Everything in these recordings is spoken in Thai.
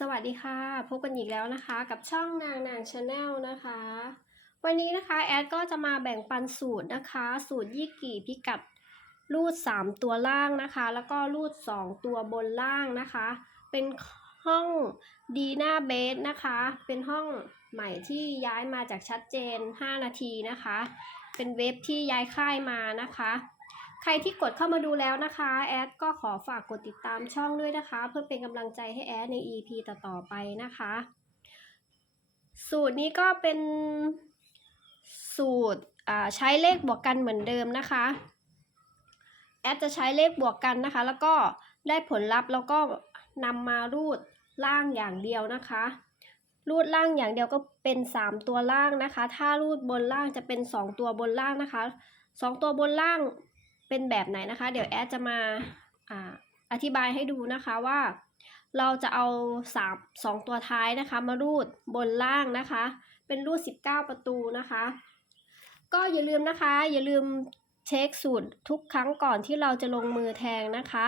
สวัสดีค่ะ พบกันอีกแล้วนะคะ กับช่องนางนางชาแนลนะคะ วันนี้นะคะแอดก็จะมาแบ่งปันสูตรนะคะ สูตรยี่กี่พิกัดรูด 3 ตัวล่างนะคะ แล้วก็รูด 2 ตัวบนล่างนะคะ เป็นห้องดีน่าเบสนะคะ เป็นห้องใหม่ที่ย้ายมาจากชัดเจน 5 นาทีนะคะ เป็นเว็บที่ย้ายค่ายมานะคะ ใครที่กดเข้ามาดูแล้วนะคะ แอดก็ขอฝากกดติดตามช่องด้วยนะคะ เพื่อเป็นกำลังใจให้แอดใน EP ต่อๆไปนะคะ สูตรนี้ก็เป็นสูตรอ่าใช้เลขบวกกันเหมือนเดิมนะคะ แอดจะใช้เลขบวกกันนะคะ แล้วก็ได้ผลลัพธ์แล้วก็นำมารูดล่างอย่างเดียวนะคะ รูดล่างอย่างเดียวก็เป็น 3 ตัวล่างนะคะ ถ้ารูดบนล่างจะเป็น 2 ตัวบนล่างนะคะ 2 ตัวบนล่าง เป็นแบบไหนนะคะ เดี๋ยวแอดจะมาอาอธิบายให้ดูนะคะว่า เราจะเอา3 2ตัวท้ายนะคะ มารูดบนล่างนะคะ เป็นรูด 19 ประตูนะคะ ก็อย่าลืมนะคะ อย่าลืมเช็คสูตรทุกครั้งก่อนที่เราจะลงมือแทงนะคะ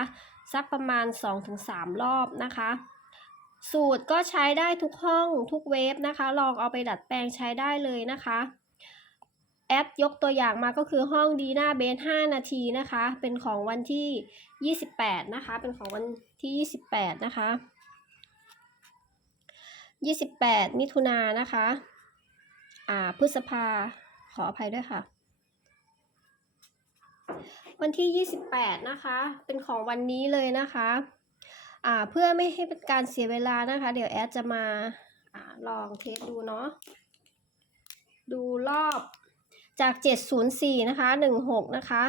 สักประมาณ 2-3 รอบนะคะ สูตรก็ใช้ได้ทุกห้องทุกเวฟนะคะ ลองเอาไปดัดแปลงใช้ได้เลยนะคะ แอดยกตัวอย่างมาก็คือห้องดีหน้าเบส5นาทีนะคะ เป็นของวันที่ 28 นะคะ เป็นของวันที่ 28 นะคะ 28 มิถุนานนะคะ อ่า พฤษภา ขออภัยด้วยค่ะ วันที่ 28 นะคะ เป็นของวันนี้เลยนะคะ อ่า เพื่อไม่ให้เป็นการเสียเวลานะคะ เดี๋ยวแอดจะมา อ่า ลองเทสดูเนาะ ดูรอบ จาก 704 นะคะ 16 นะคะ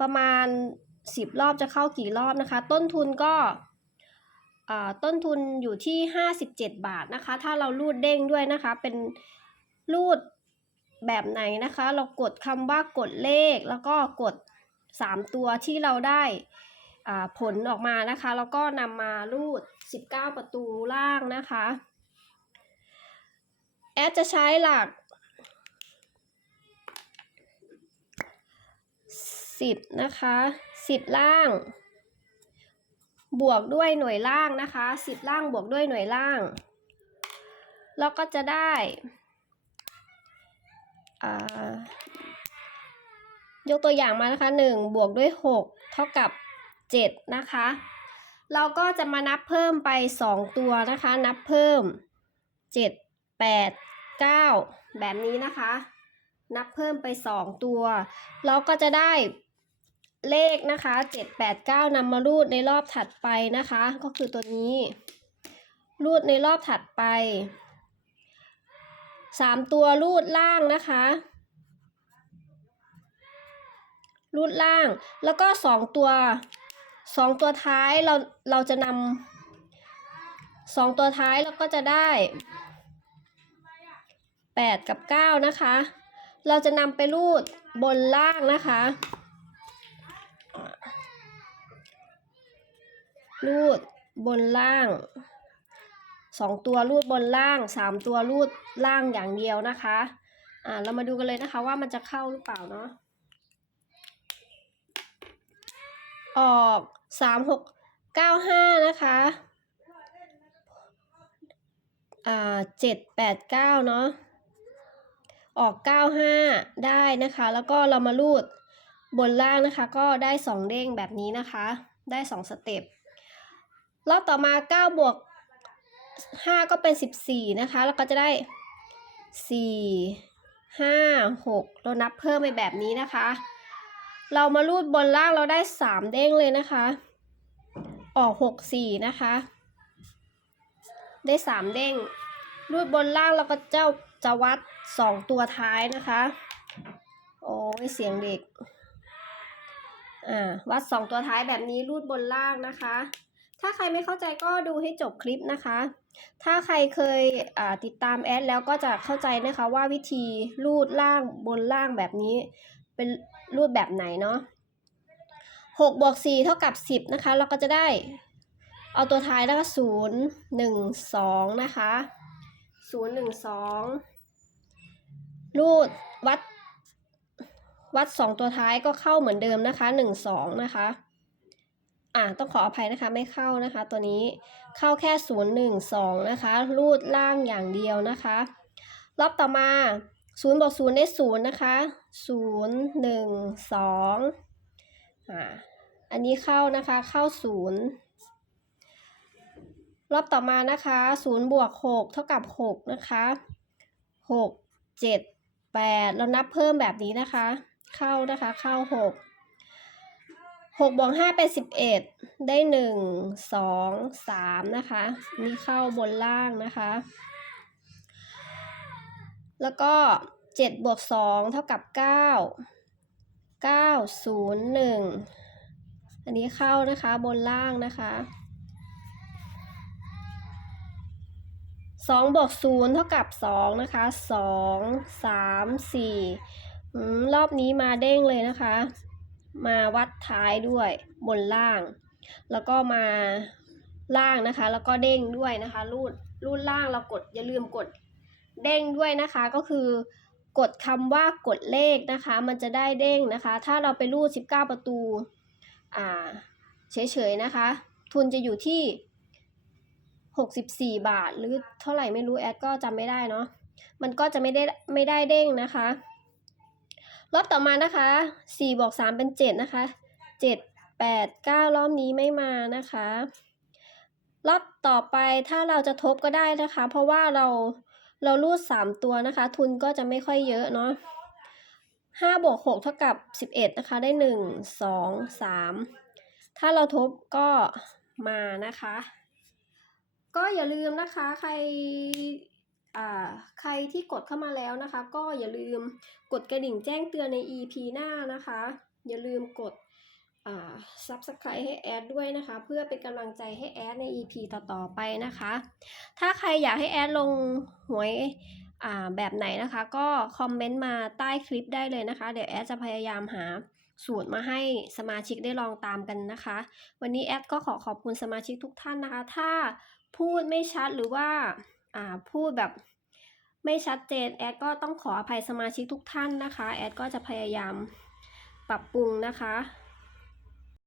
ประมาณ 10 รอบจะเข้ากี่รอบนะคะ ต้นทุนก็ต้นทุนอยู่ที่ 57 บาทนะคะ ถ้าเรารูดเด้งด้วยนะคะ เป็นรูดแบบไหนนะคะ เรากดคำว่ากดเลขแล้วก็กด 3 ตัวที่เราได้ผลออกมานะคะ แล้วก็นำมารูด 19 ประตูล่างนะคะ แอดจะใช้หลัก สิบนะคะสิบล่าง บวกด้วยหน่วยล่างนะคะสิบล่างบวกด้วยหน่วยล่างแล้วก็จะได้ยกตัวอย่างมานะคะหนึ่งบวกด้วยหกเท่ากับเจ็ดนะคะ เราก็จะมานับเพิ่มไปสองตัวนะคะ นับเพิ่มเจ็ดแปดเก้าแบบนี้นะคะ นับเพิ่มไปสองตัว เราก็จะได้ เลขนะคะ7 8 9นำมารูดในรอบถัดไปนะคะ ก็คือตัวนี้ รูดในรอบถัดไป3ตัวรูดล่างนะคะ รูดล่าง แล้วก็2ตัว2ตัวท้ายเราเราจะนำสองตัวท้ายเราก็จะได้8กับ9นะคะ เราจะนำไปรูดบนล่างนะคะ รูดบนล่างสองตัวรูดบนล่างสามตัวรูดล่างอย่างเดียวนะคะ อ่า เรามาดูกันเลยนะคะว่ามันจะเข้าหรือเปล่าเนาะ ออกสามหกเก้าห้านะคะ อ่าเจ็ดแปดเก้าเนาะ ออก95ได้นะคะ แล้วก็เรามารูดบนล่างนะคะ ก็ได้2เด้งแบบนี้นะคะ ได้2สเต็ป รอบต่อมา9บวก5ก็เป็น 14 นะคะ แล้วก็จะได้ 4 5 6 เรานับเพิ่มไปแบบนี้นะคะ เรามารูดบนล่างเราได้ 3 เด้งเลยนะคะ ออก 6 4 นะคะ ได้ 3 เด้ง รูดบนล่างเราก็เจ้าจะวัดสองตัวท้ายนะคะ โอ้ยเสียงเด็ก อ่า วัดสองตัวท้ายแบบนี้รูดบนล่างนะคะ ถ้าใครไม่เข้าใจก็ดูให้จบคลิปนะคะ ถ้าใครเคยติดตามแอดแล้วก็จะเข้าใจนะคะว่าวิธีรูดล่างบนล่างแบบนี้ เป็นรูดแบบไหนเนาะหกบวกสี่เท่ากับสิบนะคะ เราก็จะได้เอาตัวท้ายแล้วก็ศูนย์หนึ่งสองนะคะศูนย์หนึ่งสองรูดวัดวัดสองตัวท้ายก็เข้าเหมือนเดิมนะคะหนึ่งสองนะคะ อ่าต้องขออภัยนะคะไม่เข้านะคะ ตัวนี้เข้าแค่ศูนย์หนึ่งสองนะคะ รูดล่างอย่างเดียวนะคะ รอบต่อมาศูนย์บวกศูนย์ได้ศูนย์นะคะศูนย์หนึ่งสองอ่าอันนี้เข้านะคะเข้าศูนย์รอบต่อมานะคะศูนย์บวกหกเท่ากับหกนะคะหกเจ็ดแปดเรานับเพิ่มแบบนี้นะคะ เข้านะคะเข้าหก หกบวกห้าเป็นสิบเอ็ดได้หนึ่งสองสามนะคะนี่เข้าบนล่างนะคะ แล้วก็เจ็ดบวกสองเท่ากับเก้าเก้าศูนย์หนึ่งอันนี้เข้านะคะบนล่างนะคะสองบวกศูนย์เท่ากับสองนะคะสองสามสี่รอบนี้มาเด้งเลยนะคะ มาวัดท้ายด้วยบนล่าง แล้วก็มาล่างนะคะ แล้วก็เด้งด้วยนะคะรูดรูดล่างเรากดอย่าลืมกดเด้งด้วยนะคะก็คือกดคำว่ากดเลขนะคะ มันจะได้เด้งนะคะ ถ้าเราไปรูด 19 ประตูอ่าเฉยๆนะคะ ทุนจะอยู่ที่ 64 บาท หรือเท่าไหร่ไม่รู้แอดก็จำไม่ได้เนาะมันก็จะไม่ได้ไม่ได้เด้งนะคะ รอบต่อมานะคะ4บวก3เป็น7นะคะ7 8 9รอบนี้ไม่มานะคะ รอบต่อไปถ้าเราจะทบก็ได้นะคะ เพราะว่าเราเรารูด3ตัวนะคะ ทุนก็จะไม่ค่อยเยอะเนาะ5บวก6เท่ากับ11นะคะ ได้1 2 3ถ้าเราทบก็มานะคะ ก็อย่าลืมนะคะใคร ใครที่กดเข้ามาแล้วนะคะ ก็อย่าลืมกดกระดิ่งแจ้งเตือนใน EP หน้านะคะ อย่าลืมกด subscribe ให้แอดด้วยนะคะ เพื่อเป็นกำลังใจให้แอดใน EP ต่อๆไปนะคะ ถ้าใครอยากให้แอดลงหวยแบบไหนนะคะ ก็คอมเมนต์มาใต้คลิปได้เลยนะคะ เดี๋ยวแอดจะพยายามหาสูตรมาให้สมาชิกได้ลองตามกันนะคะ วันนี้แอดก็ขอขอบคุณสมาชิกทุกท่านนะคะ ถ้าพูดไม่ชัดหรือว่า พูดแบบไม่ชัดเจนแอดก็ต้องขออภัยสมาชิกทุกท่านนะคะ แอดก็จะพยายามปรับปรุงนะคะ